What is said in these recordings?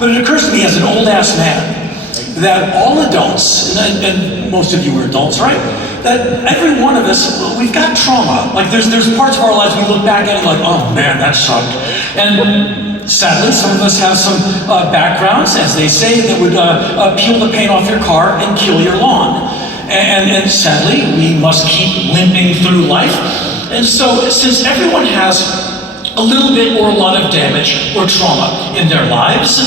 But it occurs to me as an old-ass man that all adults, and most of you are adults, right? That every one of us, we've got trauma. Like there's parts of our lives we look back at and like, oh man, that sucked. And sadly, some of us have some backgrounds, as they say, that would peel the paint off your car and kill your lawn. And sadly, we must keep limping through life. And so, since everyone has a little bit or a lot of damage or trauma in their lives,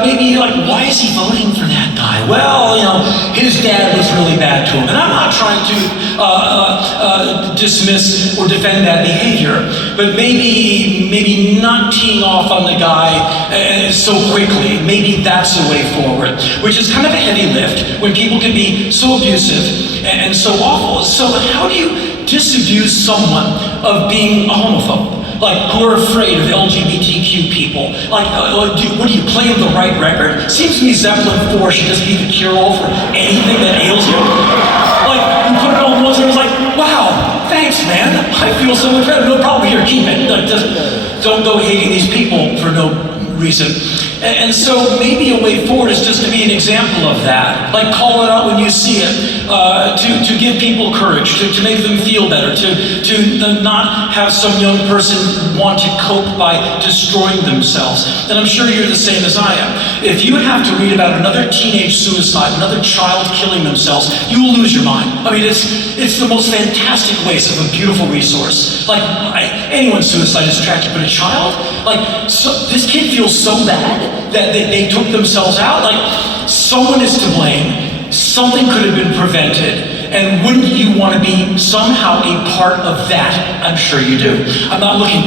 maybe you're like, why is he voting for that guy? Well, you know, his dad was really bad to him. And I'm not trying to dismiss or defend that behavior, but maybe not teeing off on the guy so quickly, maybe that's the way forward, which is kind of a heavy lift when people can be so abusive and so awful. So how do you disabuse someone of being a homophobe? Like, who are afraid of LGBTQ people? Like, what do you play with the right record? Seems to me Zeppelin 4 should just be the cure-all for anything that ails you. Like, you put it on once and it's like, wow, thanks, man. I feel so much better. No problem, here, keep it. Like, just don't go hating these people for no reason. And so maybe a way forward is just to be an example of that. Like, call it out when you see it, to give people courage, to make them feel better, to not have some young person want to cope by destroying themselves. And I'm sure you're the same as I am. If you have to read about another teenage suicide, another child killing themselves, you will lose your mind. I mean, it's the most fantastic waste of a beautiful resource. Like, anyone's suicide is tragic, but a child? Like, so, this kid feels so bad that they took themselves out. Like, someone is to blame. Something could have been prevented. And wouldn't you want to be somehow a part of that? I'm sure you do. I'm not looking,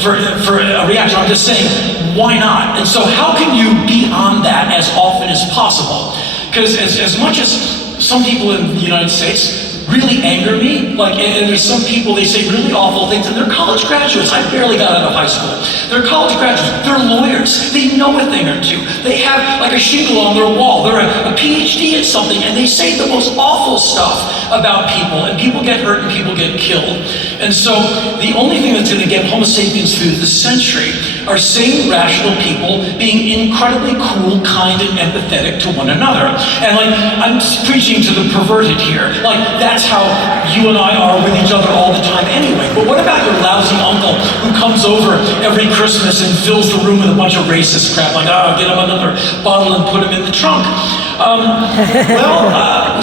for a reaction. I'm just saying, why not? And so how can you be on that as often as possible? Because as much as some people in the United States really anger me, and there's some people, they say really awful things, and they're college graduates. I barely got out of high school. They're college graduates, they're lawyers, they know a thing or two. They have like a shingle on their wall, they're a PhD at something, and they say the most awful stuff about people, and people get hurt and people get killed. And so the only thing that's gonna get Homo sapiens through the century are sane, rational people being incredibly cool, kind, and empathetic to one another. And I'm preaching to the perverted here. That's how you and I are with each other all the time anyway. But what about your lousy uncle who comes over every Christmas and fills the room with a bunch of racist crap, like, get him another bottle and put him in the trunk?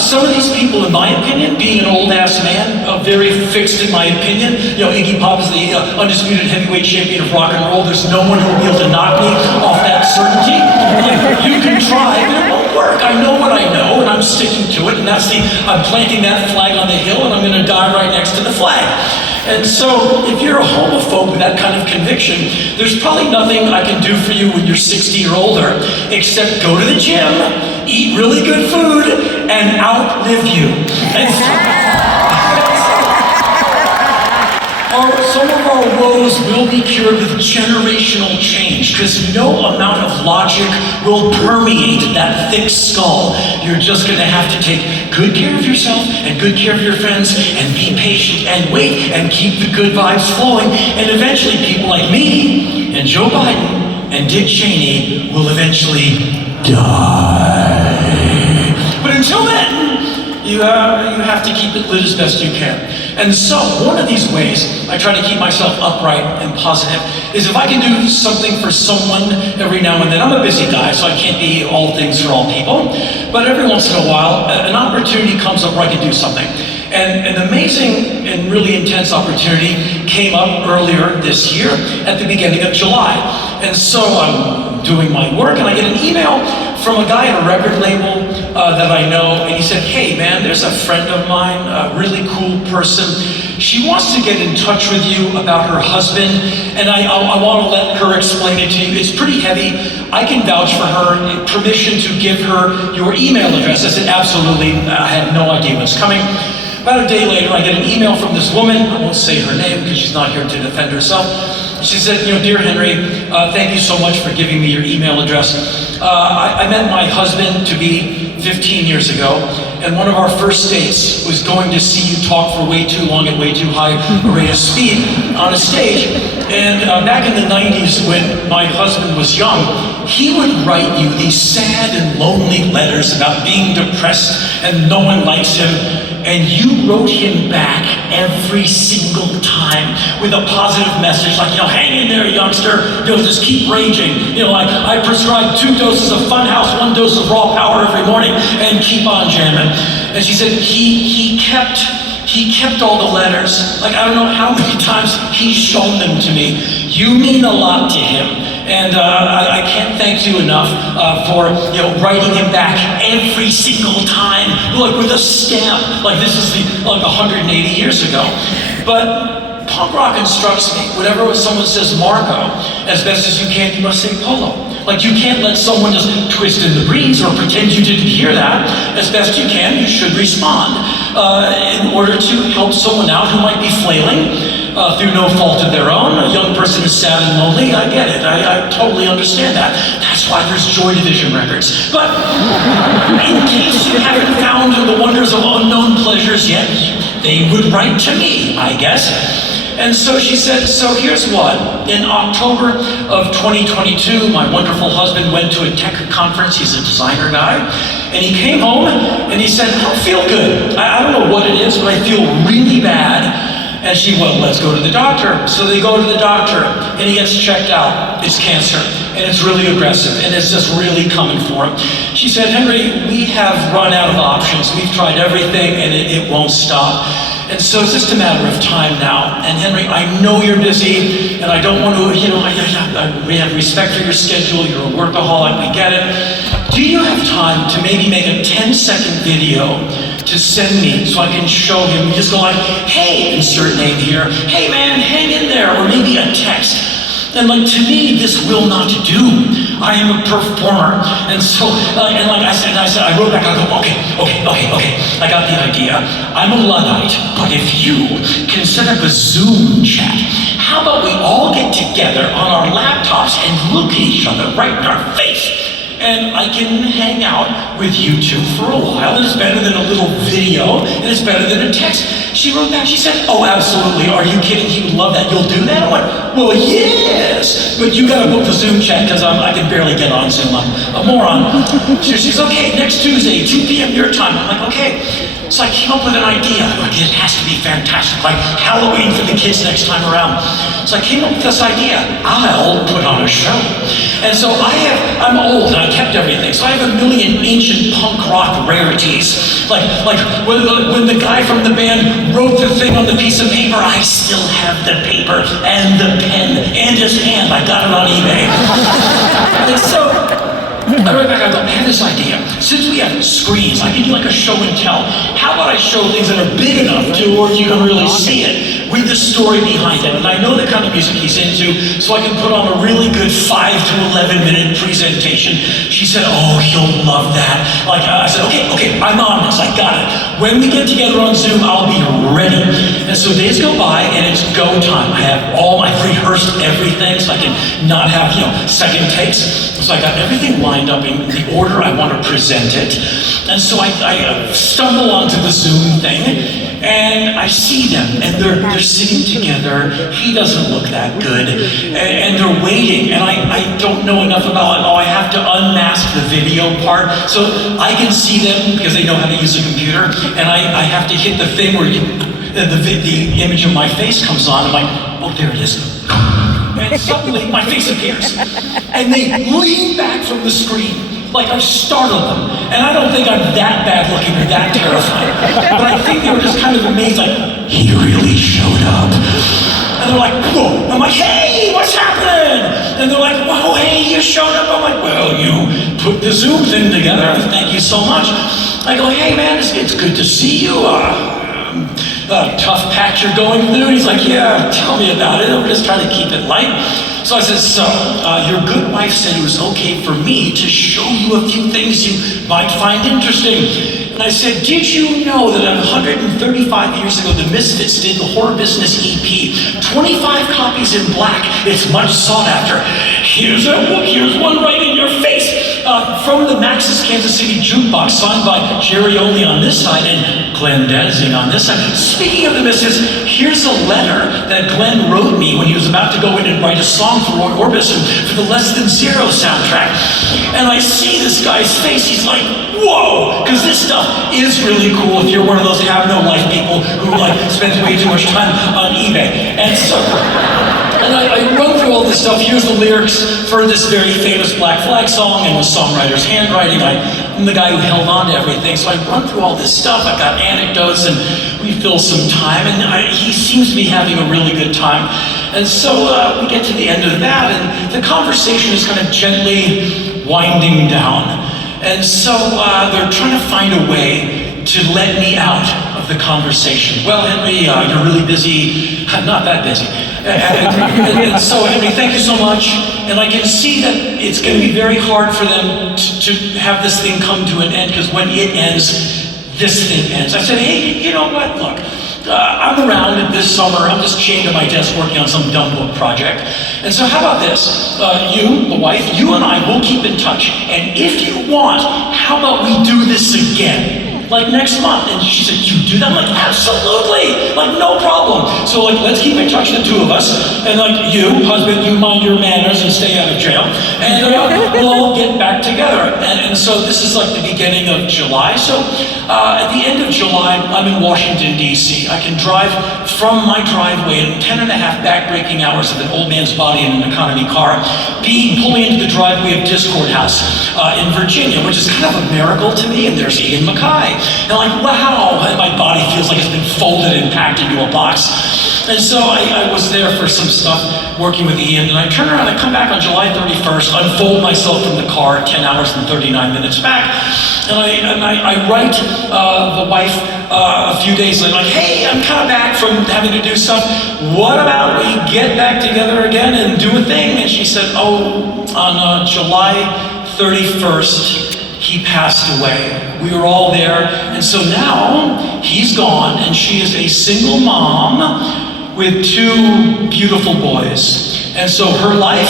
Some of these people, in my opinion, being an old-ass man, very fixed in my opinion, Iggy Pop is the undisputed heavyweight champion of rock and roll. There's no one who will be able to knock me off that certainty. You can try, but it won't work. I know what I know, and I'm sticking to it, and I'm planting that flag on the hill, and I'm going to die right next to the flag. And so, if you're a homophobe with that kind of conviction, there's probably nothing I can do for you when you're 60 or older, except go to the gym, eat really good food, and outlive you. Some of our woes will be cured with generational change, because no amount of logic will permeate that thick skull. You're just going to have to take good care of yourself and good care of your friends and be patient and wait and keep the good vibes flowing. And eventually people like me and Joe Biden and Dick Cheney will eventually die. But until then, you have to keep it lit as best you can. And so, one of these ways I try to keep myself upright and positive is if I can do something for someone every now and then. I'm a busy guy, so I can't be all things for all people. But every once in a while, an opportunity comes up where I can do something. And an amazing and really intense opportunity came up earlier this year at the beginning of July. And so I'm doing my work, and I get an email from a guy at a record label that I know, and he said, hey man, there's a friend of mine, a really cool person. She wants to get in touch with you about her husband, and I want to let her explain it to you. It's pretty heavy. I can vouch for her, permission to give her your email address. I said, absolutely, I had no idea what's coming. About a day later, I get an email from this woman. I won't say her name because she's not here to defend herself. She said, dear Henry, thank you so much for giving me your email address. I met my husband to be 15 years ago, and one of our first dates was going to see you talk for way too long at way too high a rate of speed on a stage. And back in the 90s, when my husband was young, he would write you these sad and lonely letters about being depressed and no one likes him. And you wrote him back every single time with a positive message, like, hang in there, youngster, just keep raging. Like, I prescribe 2 doses of Funhouse, 1 dose of Raw Power every morning, and keep on jamming. And she said he kept all the letters. Like, I don't know how many times he's shown them to me. You mean a lot to him. And I can't thank you enough for writing him back every single time, like with a stamp, like this is like 180 years ago. But punk rock instructs me, whenever someone says Marco, as best as you can, you must say Polo. Like, you can't let someone just twist in the breeze or pretend you didn't hear that. As best you can, you should respond in order to help someone out who might be flailing. Through no fault of their own. A young person is sad and lonely. I get it. I totally understand that. That's why there's Joy Division records. But in case you haven't found the wonders of unknown pleasures yet, they would write to me, I guess. And so she said, so here's what. In October of 2022, my wonderful husband went to a tech conference. He's a designer guy. And he came home and he said, I don't feel good. I don't know what it is, but I feel really bad. And she, well, let's go to the doctor. So they go to the doctor, and he gets checked out. It's cancer, and it's really aggressive, and it's just really coming for him. She said, Henry, we have run out of options. We've tried everything, and it won't stop. And so it's just a matter of time now. And Henry, I know you're busy, and I don't want to, we have respect for your schedule. You're a workaholic, we get it. Do you have time to maybe make a 10-second video to send me so I can show him? You just go like, hey, insert name here. Hey man, hang in there, or maybe a text. And like, to me, this will not do. I am a performer. And so, and like I said, I wrote back, I go, okay. I got the idea. I'm a Luddite, but if you can set up a Zoom chat, how about we all get together on our laptops and look at each other right in our face? And I can hang out with you two for a while, and it's better than a little video, and it's better than a text. She wrote back, she said, oh, absolutely, are you kidding? He would love that, you'll do that? I went, well, yes, but you gotta book the Zoom chat, because I can barely get on Zoom, I'm a moron. She's okay, next Tuesday, 2 p.m. your time. I'm like, okay. So I came up with an idea, like, it has to be fantastic, like Halloween for the kids next time around. So I came up with this idea, I'll put on a show. And so I'm old, and I kept everything, so I have a million ancient punk rock rarities. Like when the guy from the band wrote the thing on the piece of paper, I still have the paper and the pen and his hand. I got it on eBay. And so I went back, I go, I have this idea. Since we have screens, I can do like a show and tell. How about I show things that are big enough to where you can really see it with the story behind it. And I know the kind of music he's into, so I can put on a really good 5 to 11 minute presentation. She said, oh, he'll love that. Like, I said, okay, I'm on this, I got it. When we get together on Zoom, I'll be ready. And so days go by, and it's go time. I've rehearsed everything, so I can not have, second takes. So I got everything lined up in the order I want to present it. And so I stumble onto the Zoom thing, and I see them, and they're sitting together. He doesn't look that good, and they're waiting, and I don't know enough about it. I have to unmask the video part, so I can see them because they know how to use a computer, and I have to hit the thing where the image of my face comes on. I'm like, oh, there it is. And suddenly my face appears, and they lean back from the screen. Like, I startled them. And I don't think I'm that bad looking or that terrifying. But I think they were just kind of amazed, like, he really showed up. And they're like, whoa. I'm like, hey, what's happening? And they're like, whoa, hey, you showed up. I'm like, well, you put the Zoom thing together. Thank you so much. I go, hey, man, it's good to see you. Tough patch you're going through. And he's like, yeah, tell me about it. We're just trying to keep it light. So I said, your good wife said it was okay for me to show you a few things you might find interesting. And I said, did you know that 135 years ago, the Misfits did the Horror Business EP, 25 copies in black, it's much sought after. Here's one right in your face. from the Max's Kansas City Jukebox, signed by Jerry Only on this side and Glenn Danzig on this side. Speaking of the misses, here's a letter that Glenn wrote me when he was about to go in and write a song for Roy Orbison for the Less Than Zero soundtrack. And I see this guy's face, he's like, whoa, because this stuff is really cool if you're one of those have-no-life people who spends way too much time on eBay. And so, I run through all this stuff. Here's the lyrics for this very famous Black Flag song in the songwriter's handwriting. I'm the guy who held on to everything, so I run through all this stuff. I've got anecdotes, and we fill some time, and he seems to be having a really good time. And so we get to the end of that, and the conversation is kind of gently winding down. And so they're trying to find a way to let me out of the conversation. Well, Henry, you're really busy. I'm not that busy. And so, Henry, thank you so much. And I can see that it's going to be very hard for them to have this thing come to an end, because when it ends, this thing ends. I said, hey, you know what? Look, I'm around this summer. I'm just chained to my desk working on some dumb book project. And so how about this? You, the wife, you and I will keep in touch. And if you want, how about we do this again? Like next month. And she said, you do that? I'm like, absolutely, no problem. So let's keep in touch, the two of us. And you, husband, you mind your manners and stay out of jail. And we'll all get back together. And so this is the beginning of July. So at the end of July, I'm in Washington, D.C. I can drive from my driveway in 10 and a half back-breaking hours of an old man's body in an economy car, pulling into the driveway of Discord House in Virginia, which is kind of a miracle to me. And there's Ian MacKay. And wow, and my body feels like it's been folded and packed into a box. And so I was there for some stuff, working with Ian, and I turn around, I come back on July 31st, unfold myself from the car, 10 hours and 39 minutes back, and I write the wife a few days later, hey, I'm kind of back from having to do stuff. What about we get back together again and do a thing? And she said, on July 31st, he passed away. We were all there, and so now he's gone, and she is a single mom with two beautiful boys. And so her life,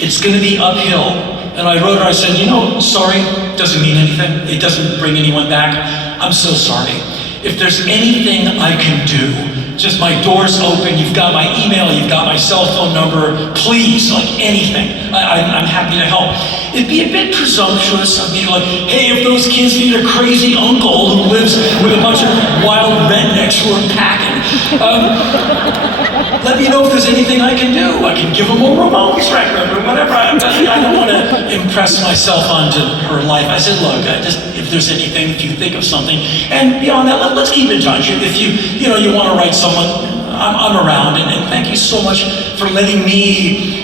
it's gonna be uphill. And I wrote her, I said, sorry doesn't mean anything. It doesn't bring anyone back. I'm so sorry. If there's anything I can do, just my door's open, you've got my email, you've got my cell phone number, please, anything. I'm happy to help. It'd be a bit presumptuous. I'd be like, hey, if those kids need a crazy uncle who lives with a bunch of wild rednecks who are packing, let me know if there's anything I can do. I can give them a Ramones record or whatever. I don't want to impress myself onto her life. I said, look, if there's anything, if you think of something, and beyond that, let's keep in touch. If you want to write someone, I'm around, and thank you so much for letting me,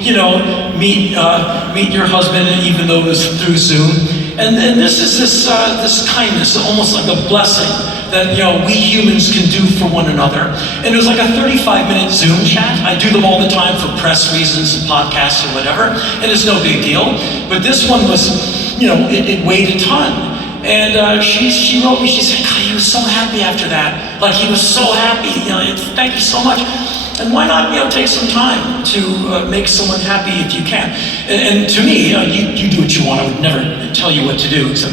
meet your husband, even though it was through Zoom. And this is this kindness, almost like a blessing that we humans can do for one another. And it was like a 35-minute Zoom chat. I do them all the time for press reasons and podcasts or whatever, and it's no big deal. But this one was, it weighed a ton. And she wrote me, she said, God, he was so happy after that. He was so happy, thank you so much. And why not, take some time to make someone happy if you can. And to me, you do what you want. I would never tell you what to do, except